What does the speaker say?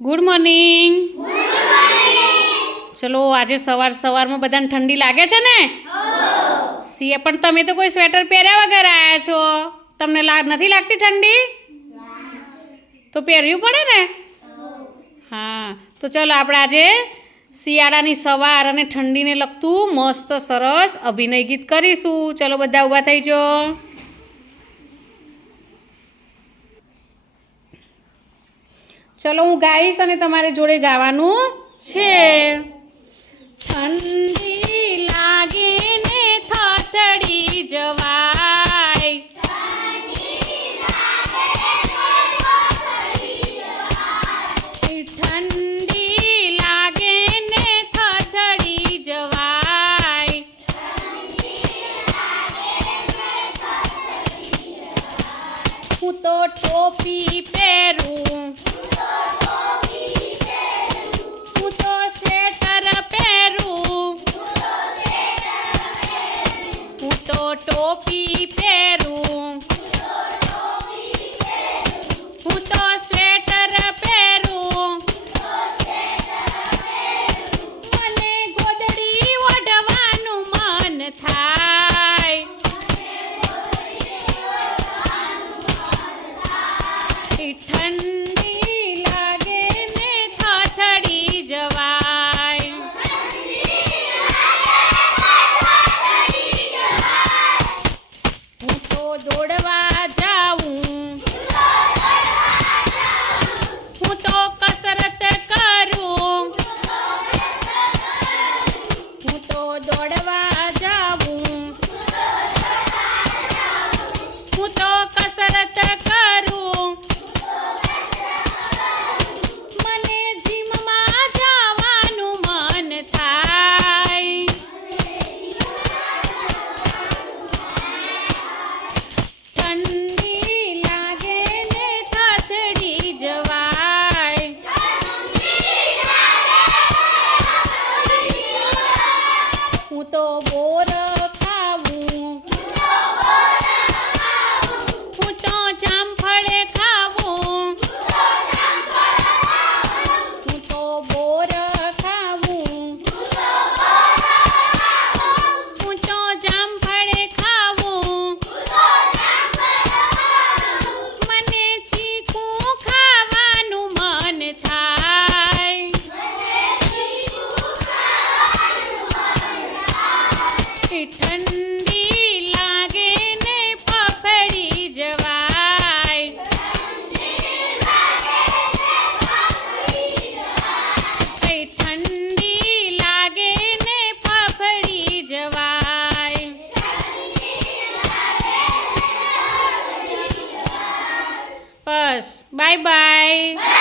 Good morning. ચલો આજે સવારમાં બધાને ઠંડી લાગે છે ને? સિયા પણ તમે તો કોઈ સ્વેટર પહેર્યા વગર આવ્યા છો. તમને નથી લાગતી ઠંડી? તો પહેરવું પડે ને. હા તો ચલો આપણે આજે શિયાળાની સવાર અને ઠંડીને લગતું મસ્ત સરસ અભિનય ગીત કરીશું. ચલો બધા ઊભા થઈ જાઓ. ચલો હું ગાઈશ અને તમારે જોડે ગાવાનું છે. ઠંડી લાગે ને થથડી જવાય, ઠંડી લાગે ને થથડી જવાય, હું તો ટોપી પહેરું, હું તો સ્વેટર પહેરું, હું તો ટોપી પહેરું, હું તો સ્વેટર પહેરું, મને ગોદડી ઓઢવાનું મન થાય, ઠંડી લાગે ને થથડી જવાય, હું તો દોડવા જાઉં, હું તો કસરત કરું, હું તો દોડવા જાઉં, હું તો કસરત કરું, મને જીમમાં જવાનું મન થાય, ઠંડી લાગે ને થથડી જવાય, હું તો બોર ખાવું, હું તો જામફળ ખાવું, હું તો બોર ખાવું, હું તો જામફળ ખાવું, મને ચીકુ ખાવાનું મન થાય, ઠંડી લાગે ને ફફડી જવાય, ઠંડી લાગે ને ફફડી જવાય. બસ બાય બાય.